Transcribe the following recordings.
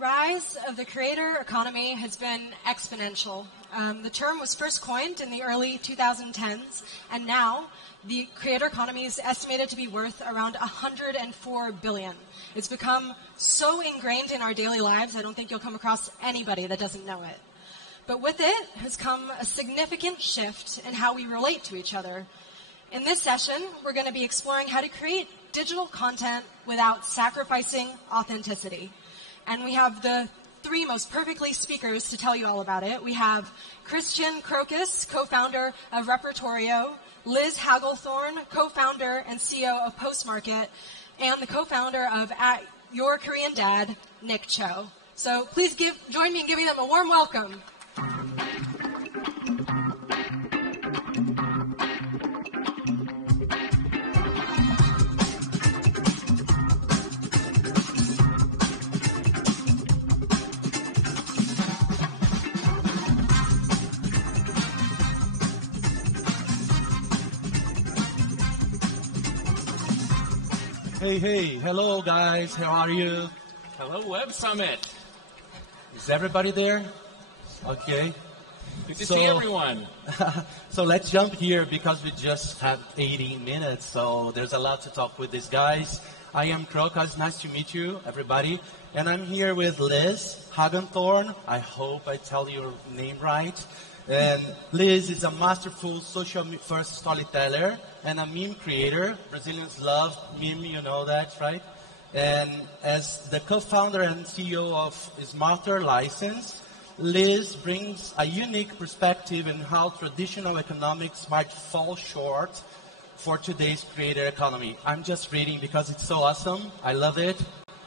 rise of the creator economy has been exponential. The term was first coined in the early 2010s, and now the creator economy is estimated to be worth around $104 billion. It's become so ingrained in our daily lives, I don't think you'll come across anybody that doesn't know it. But with it has come a significant shift in how we relate to each other. In this session, we're going to be exploring how to create digital content without sacrificing authenticity. And we have the three most perfectly speakers to tell you all about it. We have Christian Crocus, co-founder of Repertorio, Liz Hagglethorn, co-founder and CEO of Postmarket, and the co-founder of At Your Korean Dad, Nick Cho. So please join me in giving them a warm welcome. Hey, hello guys, how are you? Hello, Web Summit. Is everybody there? Okay. Good to see everyone. So let's jump here because we just have 18 minutes, so there's a lot to talk with these guys. I am Crocus, nice to meet you, everybody. And I'm here with Liz Hagglethorn. I hope I tell your name right. And Liz is a masterful social-first storyteller and a meme creator. Brazilians love meme, you know that, right? And as the co-founder and CEO of Smarter License, Liz brings a unique perspective in how traditional economics might fall short for today's creator economy. I'm just reading because it's so awesome. I love it.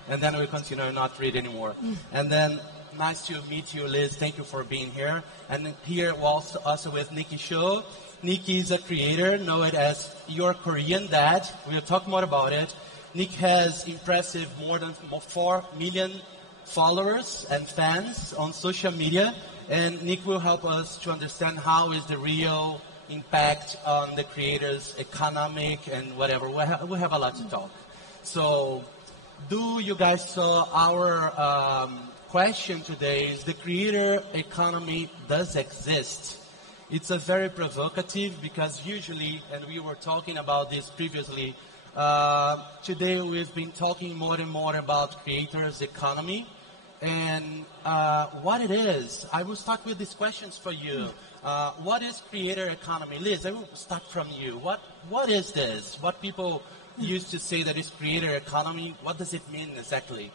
And then we'll continue not read anymore. And then nice to meet you, Liz. Thank you for being here. And here also with Nicky Cho. Nicky is a creator, know it as Your Korean Dad. We'll talk more about it. Nick has impressive more than 4 million followers and fans on social media. And Nick will help us to understand how is the real impact on the creators' economic and whatever. We have a lot to talk. So, do you guys saw our question today is the creator economy does exist. It's a very provocative because usually, and we were talking about this previously, today we've been talking more and more about creators economy and what it is. I will start with these questions for you. What is creator economy? Liz, I will start from you. What is this? What people used to say that is creator economy, what does it mean exactly?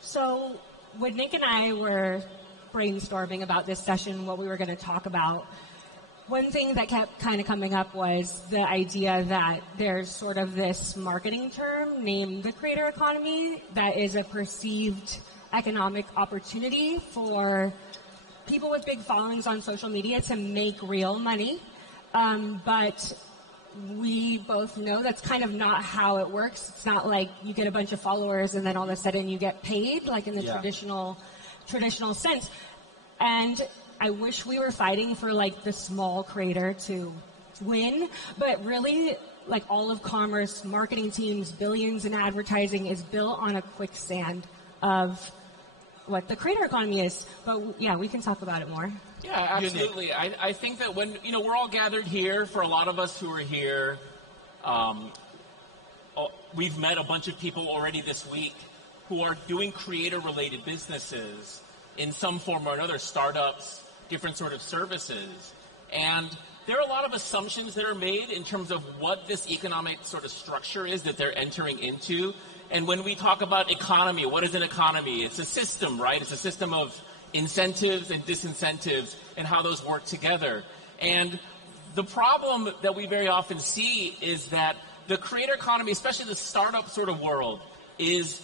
So, when Nick and I were brainstorming about this session, what we were going to talk about, one thing that kept kind of coming up was the idea that there's sort of this marketing term named the creator economy that is a perceived economic opportunity for people with big followings on social media to make real money. But we both know that's kind of not how it works. It's not like you get a bunch of followers and then all of a sudden you get paid, like in the traditional sense. And I wish we were fighting for like the small creator to win, but really like all of commerce, marketing teams, billions in advertising is built on a quicksand of what the creator economy is. But yeah, we can talk about it more. Yeah, absolutely. I think that when, we're all gathered here, for a lot of us who are here, we've met a bunch of people already this week who are doing creator-related businesses in some form or another, startups, different sort of services. And there are a lot of assumptions that are made in terms of what this economic sort of structure is that they're entering into. And when we talk about economy, what is an economy? It's a system, right? It's a system of incentives and disincentives and how those work together. And the problem that we very often see is that the creator economy, especially the startup sort of world, is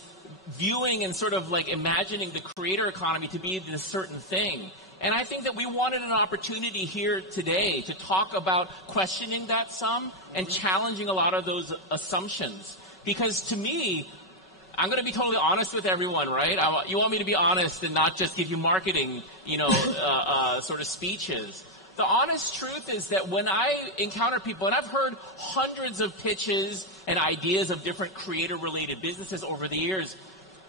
viewing and sort of like imagining the creator economy to be this certain thing. And I think that we wanted an opportunity here today to talk about questioning that some and challenging a lot of those assumptions. Because to me, I'm going to be totally honest with everyone, right? You want me to be honest and not just give you marketing, sort of speeches. The honest truth is that when I encounter people, and I've heard hundreds of pitches and ideas of different creator-related businesses over the years,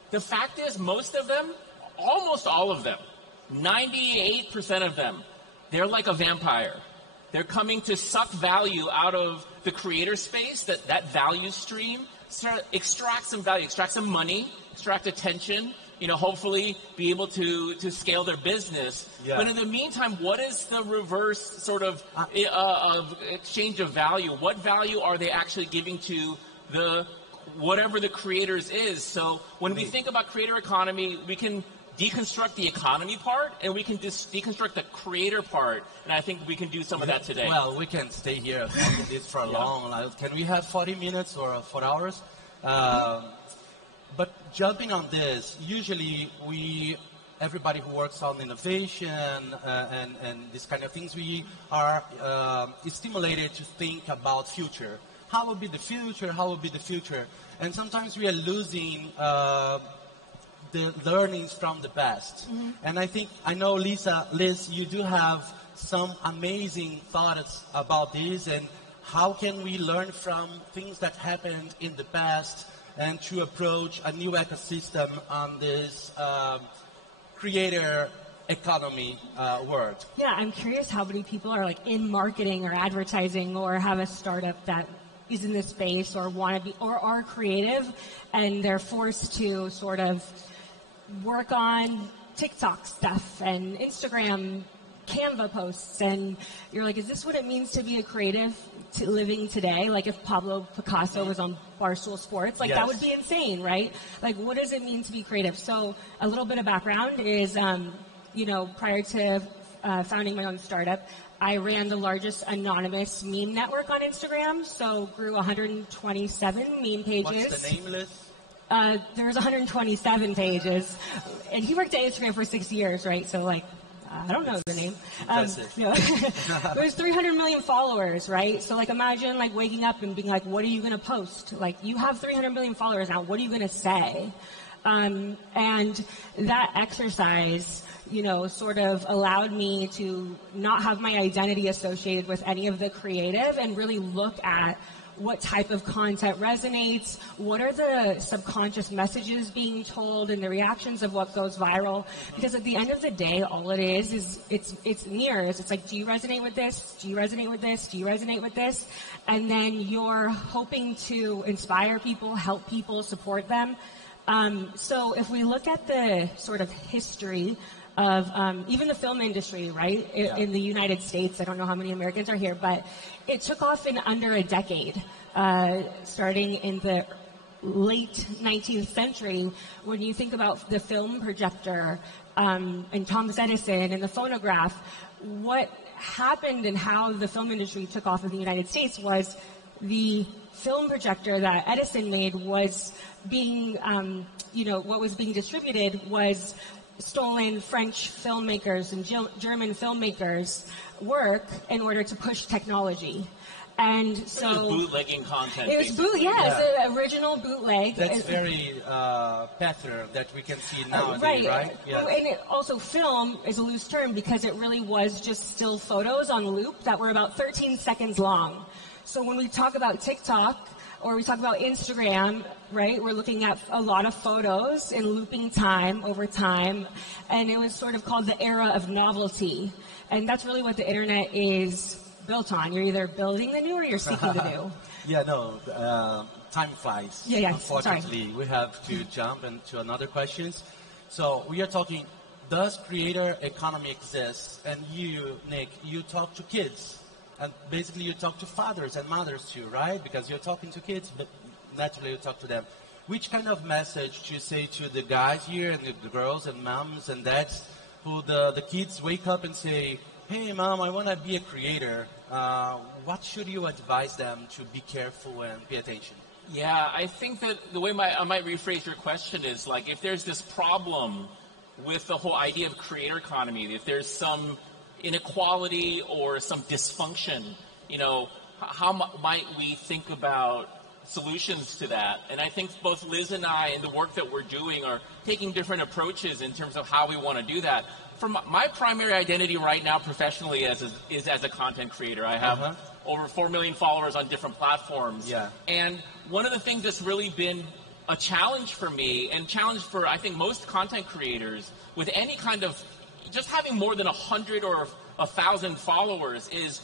the fact is most of them almost all of them, 98% of them, they're like a vampire. They're coming to suck value out of the creator space, that value stream, extract some value, extract some money, extract attention, hopefully be able to scale their business. Yeah. But in the meantime, what is the reverse sort of exchange of value? What value are they actually giving to whatever the creators is? So when we think about creator economy, we can deconstruct the economy part, and we can deconstruct the creator part, and I think we can do some of that today. Well, we can stay here talking this for long. Can we have 40 minutes or 4 hours? But jumping on this, usually everybody who works on innovation and this kind of things, we are stimulated to think about future. How will be the future? How will be the future? And sometimes we are losing the learnings from the past. Mm-hmm. And I know, Liz, you do have some amazing thoughts about this, and how can we learn from things that happened in the past and to approach a new ecosystem on this creator economy world? Yeah, I'm curious how many people are in marketing or advertising or have a startup that is in this space or want to be or are creative, and they're forced to sort of work on TikTok stuff and Instagram Canva posts, and you're like, is this what it means to be a creative living today? Like if Pablo Picasso was on Barstool Sports, yes. That would be insane, right? What does it mean to be creative? So a little bit of background is, prior to founding my own startup, I ran the largest anonymous meme network on Instagram, so grew 127 meme pages. What's the name list? There's 127 pages, and he worked at Instagram for 6 years, right? So I don't know the name. There's 300 million followers, right? So imagine waking up and being like, what are you going to post? You have 300 million followers now. What are you going to say? And that exercise, sort of allowed me to not have my identity associated with any of the creative and really look at what type of content resonates, what are the subconscious messages being told, and the reactions of what goes viral. Because at the end of the day, all it is it's mirrors. It's do you resonate with this? Do you resonate with this? Do you resonate with this? And then you're hoping to inspire people, help people, support them. So if we look at the sort of history of even the film industry, right, in the United States, I don't know how many Americans are here, but it took off in under a decade, starting in the late 19th century. When you think about the film projector and Thomas Edison and the phonograph, what happened and how the film industry took off in the United States was the film projector that Edison made was being, what was being distributed was stolen French filmmakers and German filmmakers' work in order to push technology. And so it was bootlegging content. It was the original bootleg. That's very pattern that we can see nowadays, right? Yes. And also film is a loose term because it really was just still photos on loop that were about 13 seconds long. So when we talk about TikTok or we talk about Instagram, right, we're looking at a lot of photos in looping time over time, and it was sort of called the era of novelty. And that's really what the internet is built on. You're either building the new or you're seeking the new. Time flies. Yeah, Unfortunately, we have to jump into another questions. So we are talking, does creator economy exist? And you, Nick, you talk to kids. And basically you talk to fathers and mothers too, right? Because you're talking to kids, but naturally you talk to them. Which kind of message do you say to the guys here and the girls and moms and dads who the kids wake up and say, hey mom, I want to be a creator. What should you advise them to be careful and pay attention? Yeah, I think that the way I might rephrase your question is if there's this problem with the whole idea of creator economy, if there's some inequality or some dysfunction, how might we think about solutions to that? And I think both Liz and I, in the work that we're doing, are taking different approaches in terms of how we want to do that. For my primary identity right now professionally is as a content creator. I have over 4 million followers on different platforms. Yeah. And one of the things that's really been a challenge for me, and challenge for, I think, most content creators with any kind of, just having more than 100 or 1,000 followers is,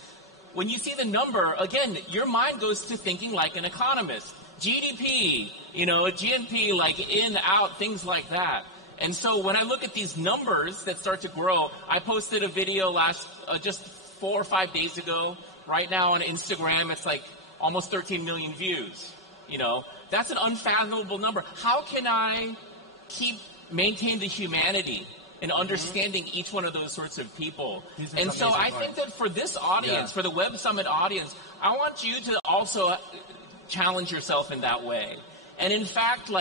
when you see the number, again, your mind goes to thinking like an economist. GDP, GNP, like in, out, things like that. And so when I look at these numbers that start to grow, I posted a video just 4 or 5 days ago. Right now on Instagram, it's like almost 13 million views. That's an unfathomable number. How can I maintain the humanity in understanding each one of those sorts of people? And so I think that for this audience, for the Web Summit audience, I want you to also challenge yourself in that way. And in fact,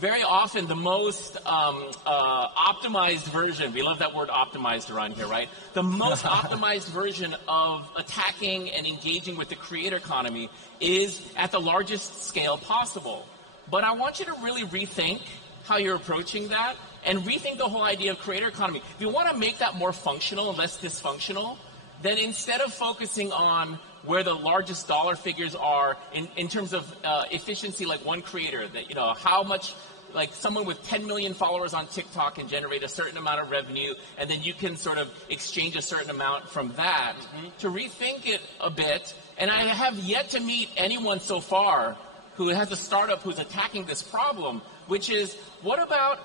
very often the most optimized version, we love that word optimized around here, right? The most optimized version of attacking and engaging with the creator economy is at the largest scale possible. But I want you to really rethink how you're approaching that, and rethink the whole idea of creator economy. If you want to make that more functional and less dysfunctional, then instead of focusing on where the largest dollar figures are in terms of efficiency, like one creator, that how much, like someone with 10 million followers on TikTok can generate a certain amount of revenue, and then you can sort of exchange a certain amount from that, to rethink it a bit. And I have yet to meet anyone so far who has a startup who's attacking this problem, which is, what about,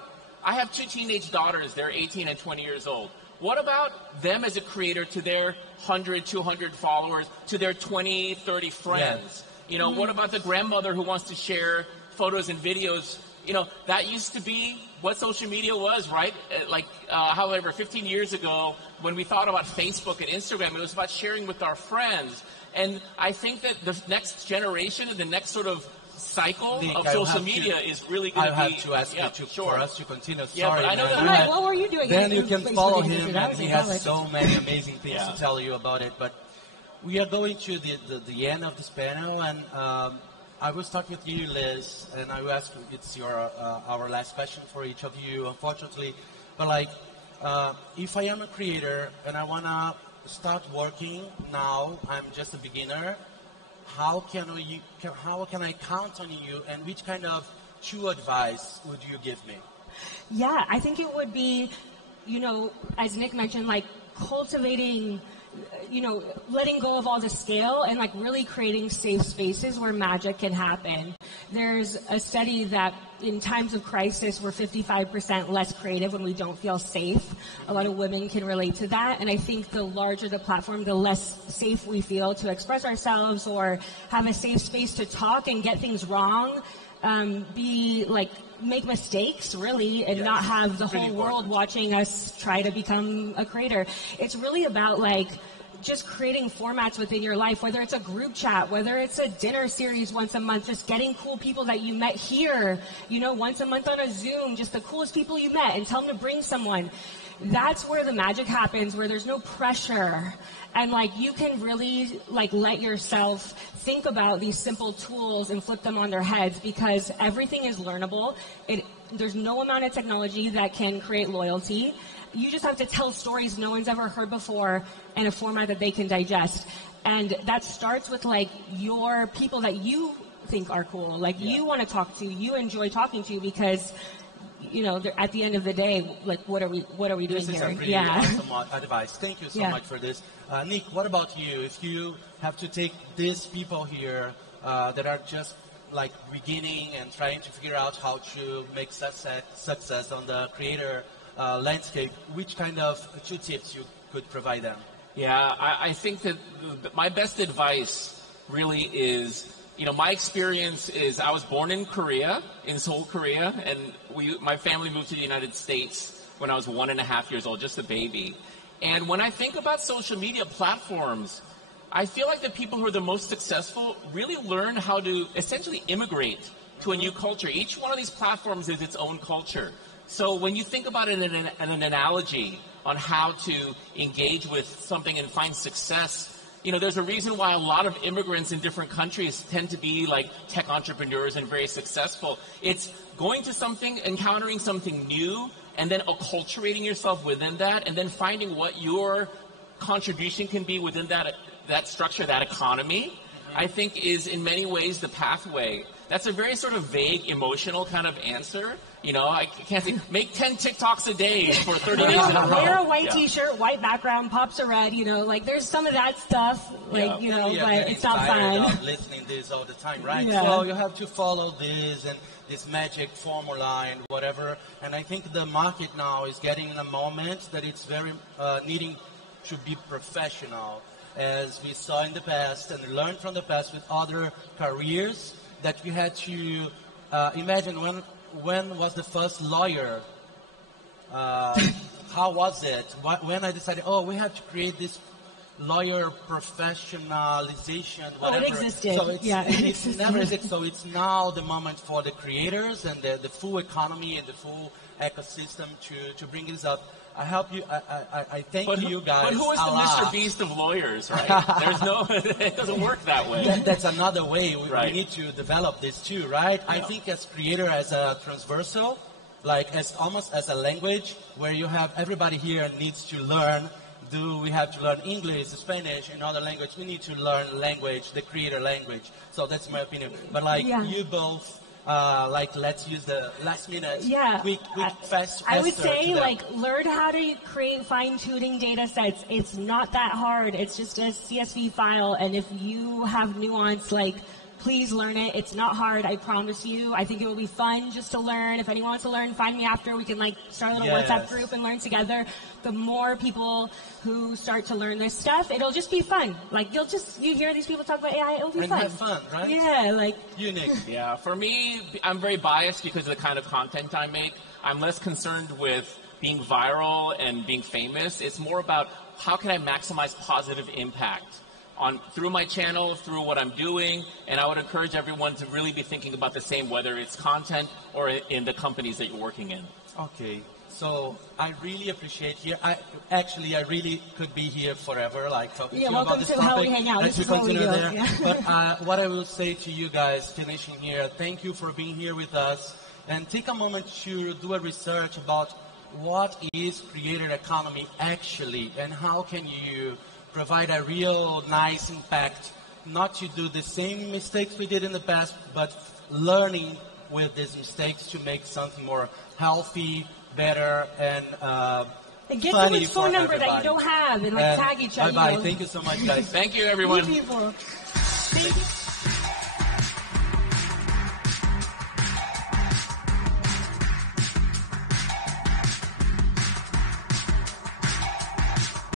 I have 2 teenage daughters, they're 18 and 20 years old. What about them as a creator to their 100, 200 followers, to their 20, 30 friends? What about the grandmother who wants to share photos and videos? That used to be what social media was, right? However, 15 years ago, when we thought about Facebook and Instagram, it was about sharing with our friends. And I think that the next generation and the next sort of cycle of social media is really going to be... I have to ask you for us to continue. Sorry, but I know man. that... What were you doing? Then you can follow him, and he has so many amazing things to tell you about it. But we are going to the end of this panel, and I will start with you, Liz, and I will ask, it's our last question for each of you, unfortunately. But if I am a creator and I want to start working now, I'm just a beginner, how can I count on you, and which kind of true advice would you give me? Yeah, I think it would be, as Nick mentioned, cultivating, letting go of all the scale and really creating safe spaces where magic can happen. There's a study that in times of crisis, we're 55% less creative when we don't feel safe. A lot of women can relate to that. And I think the larger the platform, the less safe we feel to express ourselves or have a safe space to talk and get things wrong. Make mistakes, really, and not have the whole world watching us try to become a creator. It's really about just creating formats within your life, whether it's a group chat, whether it's a dinner series once a month, just getting cool people that you met here, once a month on a Zoom, just the coolest people you met, and tell them to bring someone. That's where the magic happens, where there's no pressure. And you can really let yourself think about these simple tools and flip them on their heads, because everything is learnable. There's no amount of technology that can create loyalty. You just have to tell stories no one's ever heard before in a format that they can digest. And that starts with your people that you think are cool, you want to talk to, you enjoy talking to, because at the end of the day, what are we doing this here? Is a really awesome advice. Thank you so much for this. Nick, what about you? If you have to take these people here that are just beginning and trying to figure out how to make success on the creator landscape, which kind of 2 tips you could provide them? Yeah, I think that my best advice really is, my experience is I was born in Korea, in Seoul, Korea, and my family moved to the United States when I was 1.5 years old, just a baby. And when I think about social media platforms, I feel like the people who are the most successful really learn how to essentially immigrate to a new culture. Each one of these platforms is its own culture. So when you think about it in an analogy on how to engage with something and find success, there's a reason why a lot of immigrants in different countries tend to be tech entrepreneurs and very successful. It's going to something, encountering something new, and then acculturating yourself within that, and then finding what your contribution can be within that structure, that economy. I think is in many ways the pathway. That's a very sort of vague, emotional kind of answer. You know, I can't say, make 10 TikToks a day for 30 days in a row. Wear a white t-shirt, white background, pops are red, you know, like there's some of that stuff, like, you know, but it's not fun. Listening this all the time, right? Yeah. So you have to follow this and this magic formula and whatever. And I think the market now is getting in a moment that it's very needing to be professional, as we saw in the past and learned from the past with other careers that we had to imagine when was the first lawyer? How was it? When I decided, we have to create this lawyer professionalization, whatever. It existed. So it never existed. So it's now the moment for the creators and the full economy and the full ecosystem to bring this up. I help you. I thank you guys. But who is the Mr. Beast of lawyers, right? There's no. It doesn't work that way. That's another way we need to develop this too, right? Yeah. I think as creator, as a transversal, like as almost as a language, where you have everybody here needs to learn. Do we have to learn English, Spanish, and other language? We need to learn language, the creator language. So that's my opinion. But you both. Let's use the last minute. Yeah. Quick, fast. I would say, learn how to create fine-tuning data sets. It's not that hard. It's just a CSV file, and if you have nuance, please learn it. It's not hard, I promise you. I think it will be fun just to learn. If anyone wants to learn, find me after. We can start a little WhatsApp group and learn together. The more people who start to learn this stuff, it'll just be fun. You hear these people talk about AI, it'll be fun. Have fun, right? Yeah, Unique. Yeah, for me, I'm very biased because of the kind of content I make. I'm less concerned with being viral and being famous. It's more about how can I maximize positive impact through my channel, through what I'm doing, and I would encourage everyone to really be thinking about the same, whether it's content or in the companies that you're working in. Okay, so I really appreciate here. I really could be here forever, talking to you about this topic. How we hang out. Let's continue there. Yeah. But what I will say to you guys, finishing here, thank you for being here with us, and take a moment to do a research about what is creator economy actually, and how can you provide a real nice impact, not to do the same mistakes we did in the past, but learning with these mistakes to make something more healthy, better, and get funny his phone for number everybody. that you don't have and tag each other. Bye-bye. Thank you so much, guys. Thank you, everyone. Thank you.